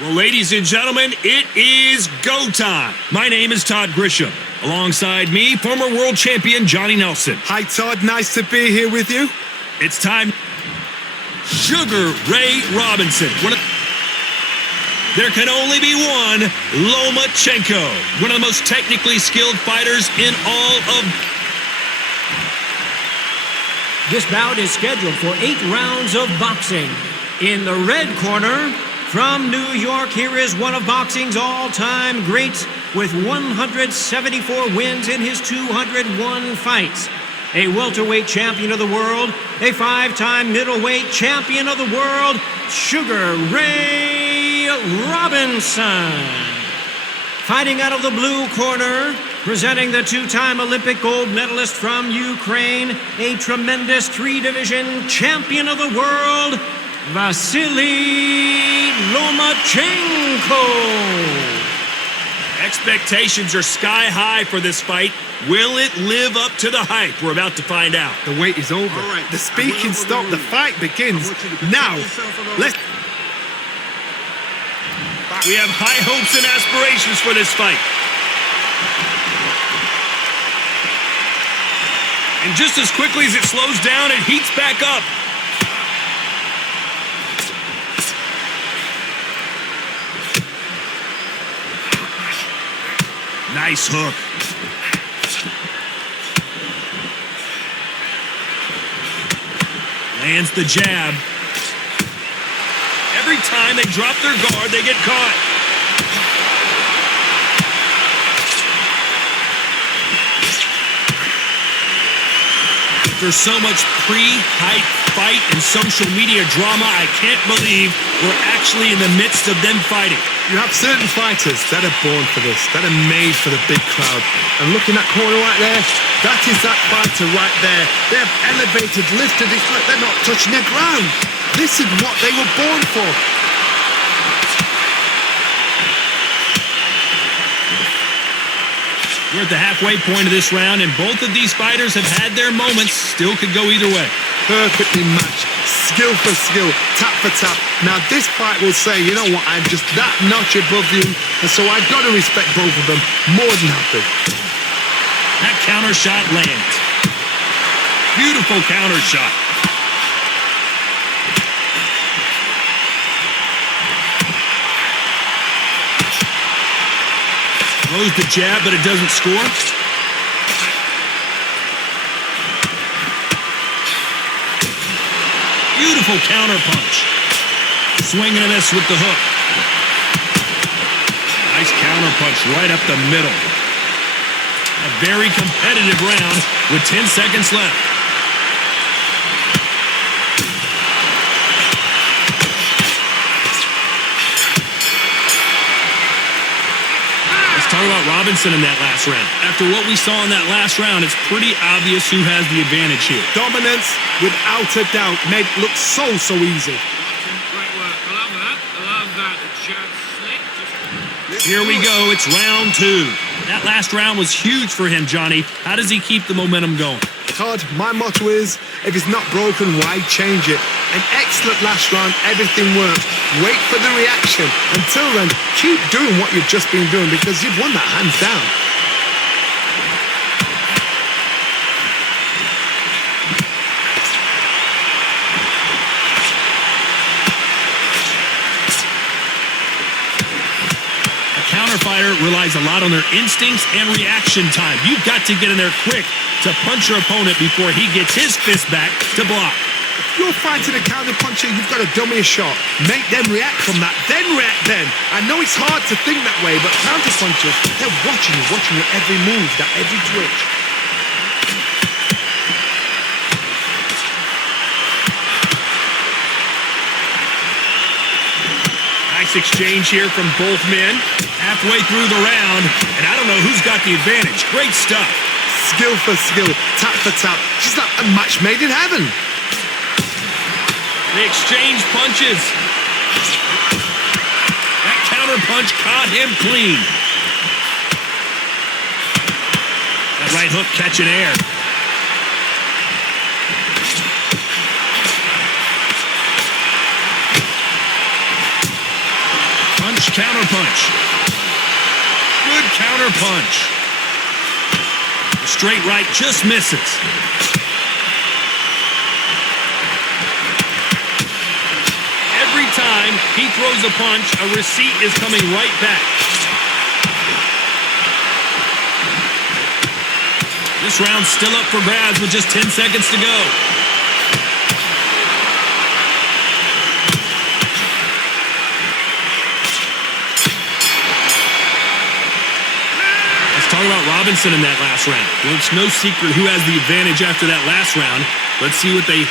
Well, ladies and gentlemen, it is go time. My name is Todd Grisham. Alongside me, former world champion Johnny Nelson. Hi, Todd. Nice to be here with you. It's time. Sugar Ray Robinson. There can only be one Lomachenko, one of the most technically skilled fighters in all of. This bout is scheduled for 8 rounds of boxing. In the red corner, from New York, here is one of boxing's all-time greats with 174 wins in his 201 fights. A welterweight champion of the world, a 5-time middleweight champion of the world, Sugar Ray Robinson. Fighting out of the blue corner, presenting the 2-time Olympic gold medalist from Ukraine, a tremendous 3-division champion of the world, Vasily Lomachenko. Expectations are sky high for this fight. Will it live up to the hype? We're about to find out. The wait is over. Right. The speaking stopped. The fight begins now. Let's. We have high hopes and aspirations for this fight. And just as quickly as it slows down, it heats back up. Nice hook. Lands the jab. Every time they drop their guard, they get caught. There's so much pre-hype fight and social media drama, I can't believe we're actually in the midst of them fighting. You have certain fighters that are born for this, that are made for the big crowd. And look in that corner right there, that is that fighter right there. They have elevated, lifted, it's like they're not touching the ground. This is what they were born for. We're at the halfway point of this round, and both of these fighters have had their moments. Still could go either way. Perfectly matched, skill for skill, tap for tap. Now this fight will say, you know what, I'm just that notch above you, and so I've got to respect both of them. More than happy. That counter shot lands. Beautiful counter shot. Throws the jab, but it doesn't score. Beautiful counter punch. Swing and a miss with the hook. Nice counter punch right up the middle. A very competitive round with 10 seconds left. Talk about Robinson in that last round. After what we saw in that last round, it's pretty obvious who has the advantage here. Dominance, without a doubt, made it look so easy. Great work. I love that. I love that. The jab slick. Here we go. It's round 2. That last round was huge for him, Johnny. How does he keep the momentum going? Todd, my motto is, if it's not broken, why change it? An excellent last round, everything worked. Wait for the reaction. Until then, keep doing what you've just been doing because you've won that hands down. A counter fighter relies a lot on their instincts and reaction time. You've got to get in there quick to punch your opponent before he gets his fist back to block. If you're fighting a counter puncher, you've got to dummy a shot. Make them react from that, then react then. I know it's hard to think that way, but counter punchers, they're watching your every move, that every twitch. Nice exchange here from both men. Halfway through the round, and I don't know who's got the advantage. Great stuff. Skill for skill, tap for tap. Just like a match made in heaven. They exchange punches. That counter punch caught him clean. That right hook catching air. counter punch. Good counter punch. The straight right just misses. Every time he throws a punch, a receipt is coming right back. This round's still up for grabs with just 10 seconds to go. Let's talk about Robinson in that last round. Well, it's no secret who has the advantage after that last round. Let's see what they...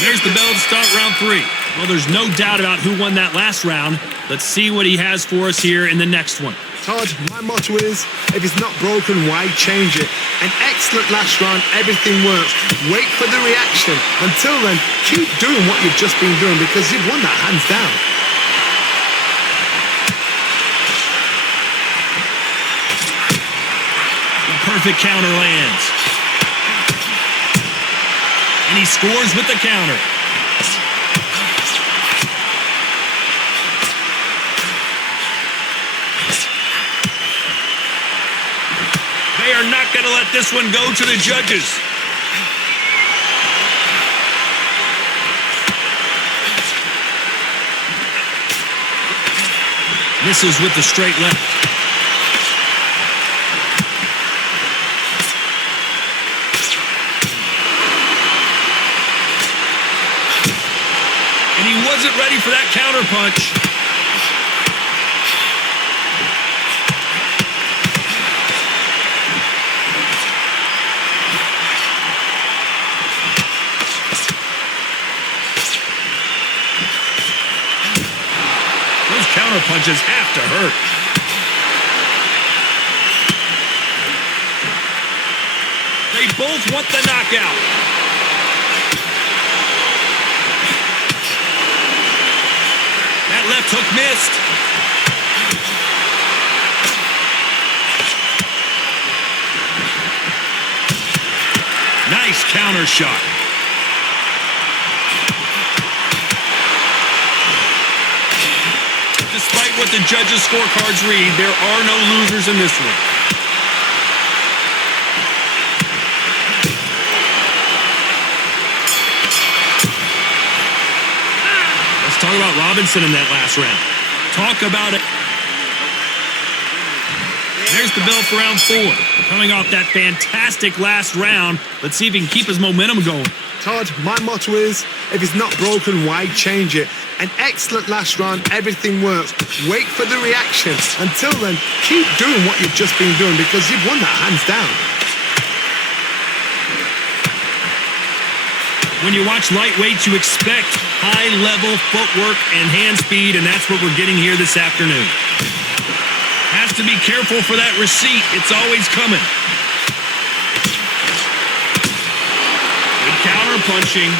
There's the bell to start round 3. Well, there's no doubt about who won that last round. Let's see what he has for us here in the next one. Todd, my motto is, if it's not broken, why change it? An excellent last round, everything works. Wait for the reaction. Until then, keep doing what you've just been doing because you've won that hands down. The perfect counter lands. And he scores with the counter. They are not going to let this one go to the judges. Misses with the straight left. And he wasn't ready for that counter punch. Counter punches have to hurt. They both want the knockout. That left hook missed. Nice counter shot. Despite what the judges' scorecards read, there are no losers in this one. Let's talk about Robinson in that last round. Talk about it. There's the bell for round 4. Coming off that fantastic last round, let's see if he can keep his momentum going. Todd, my motto is, if it's not broken, why change it? An excellent last round, everything works. Wait for the reaction. Until then, keep doing what you've just been doing because you've won that hands down. When you watch lightweights, you expect high-level footwork and hand speed, and that's what we're getting here this afternoon. Has to be careful for that receipt. It's always coming. Good counter punching.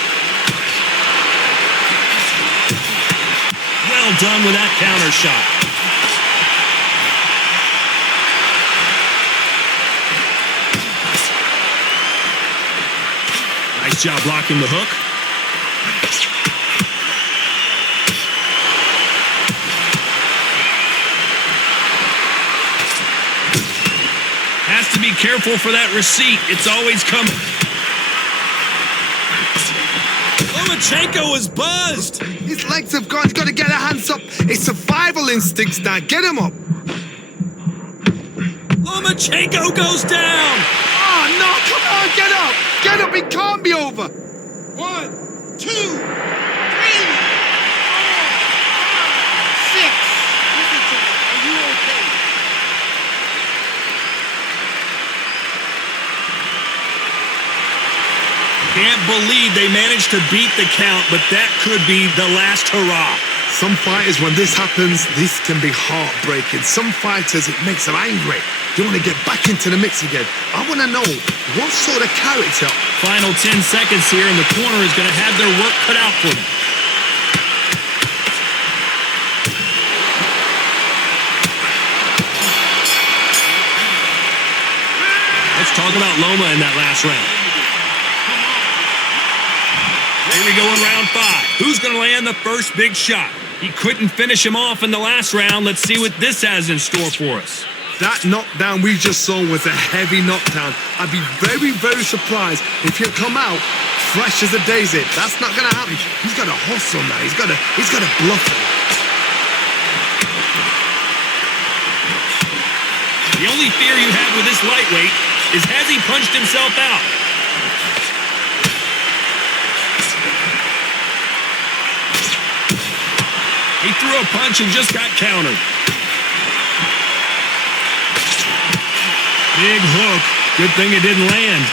Well done with that counter shot. Nice job blocking the hook. Has to be careful for that receipt. It's always coming. Lomachenko is buzzed. His legs have gone. He's got to get a hands up. It's survival instincts now. Get him up. Lomachenko goes down. Oh, no. Come on. Get up. Get up. It can't be over. 1, 2, 3, 4, 5, 6. Listen to me. Are you okay? Can't believe they managed to beat the count, but that could be the last hurrah. Some fighters, when this happens, this can be heartbreaking. Some fighters, it makes them angry. They want to get back into the mix again. I want to know what sort of character. Final 10 seconds here, and the corner is going to have their work cut out for them. Let's talk about Loma in that last round. Here we go in round 5. Who's going to land the first big shot? He couldn't finish him off in the last round. Let's see what this has in store for us. That knockdown we just saw was a heavy knockdown. I'd be very, very surprised if he'll come out fresh as a daisy. That's not going to happen. He's got to hustle now. He's got to bluff him. The only fear you have with this lightweight is has he punched himself out? He threw a punch and just got countered. Big hook. Good thing it didn't land.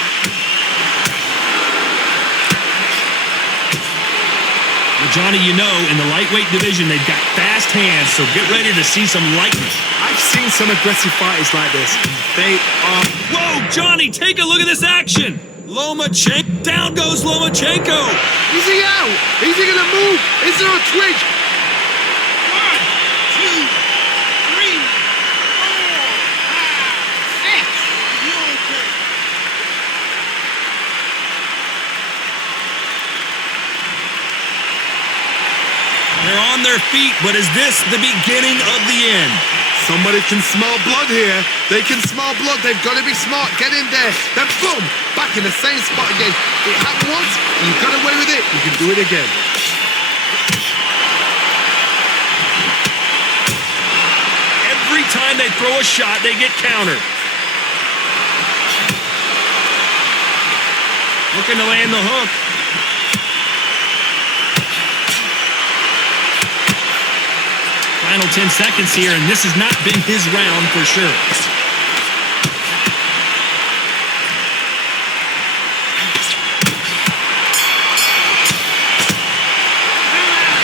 Well, Johnny, you know, in the lightweight division, they've got fast hands, so get ready to see some lightning. I've seen some aggressive fighters like this. They are... Whoa, Johnny, take a look at this action. Lomachenko. Down goes Lomachenko. Is he out? Is he going to move? Is there a twitch? 1, 2, 3, 4, 5, 6. You okay? They're on their feet, but is this the beginning of the end? Somebody can smell blood here. They can smell blood. They've got to be smart. Get in there. Then boom, back in the same spot again. It happened once. You got away with it. You can do it again. Every time they throw a shot, they get countered. Looking to land the hook. Final 10 seconds here, and this has not been his round for sure.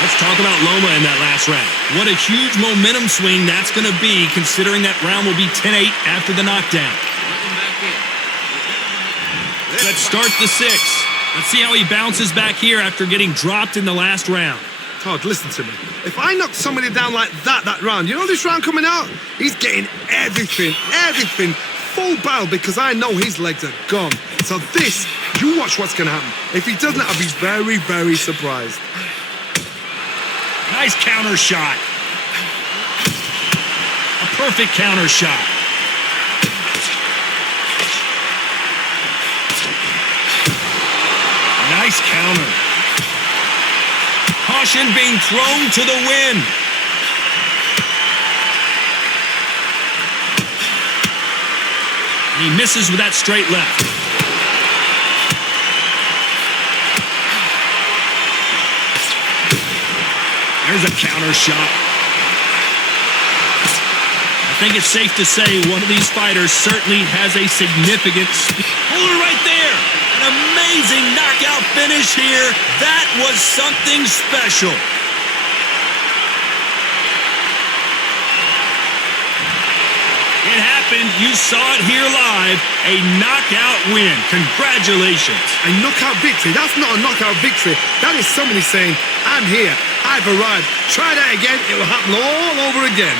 Let's talk about Loma in that last round. What a huge momentum swing that's going to be, considering that round will be 10-8 after the knockdown. Let's start the 6. Let's see how he bounces back here after getting dropped in the last round. Todd, listen to me. If I knock somebody down like that round, you know this round coming out? He's getting everything, full barrel, because I know his legs are gone. So this, you watch what's going to happen. If he doesn't, I'll be very, very surprised. Nice counter shot. A perfect counter shot. Nice counter. Caution being thrown to the wind. He misses with that straight left. There's a counter shot. I think it's safe to say one of these fighters certainly has a significant hold it right there. An amazing knockout finish here. That was something special. It happened. You saw it here live. A knockout win. Congratulations. A knockout victory? That's not a knockout victory. That is somebody saying, I'm here. I've arrived. Try that again. It will happen all over again.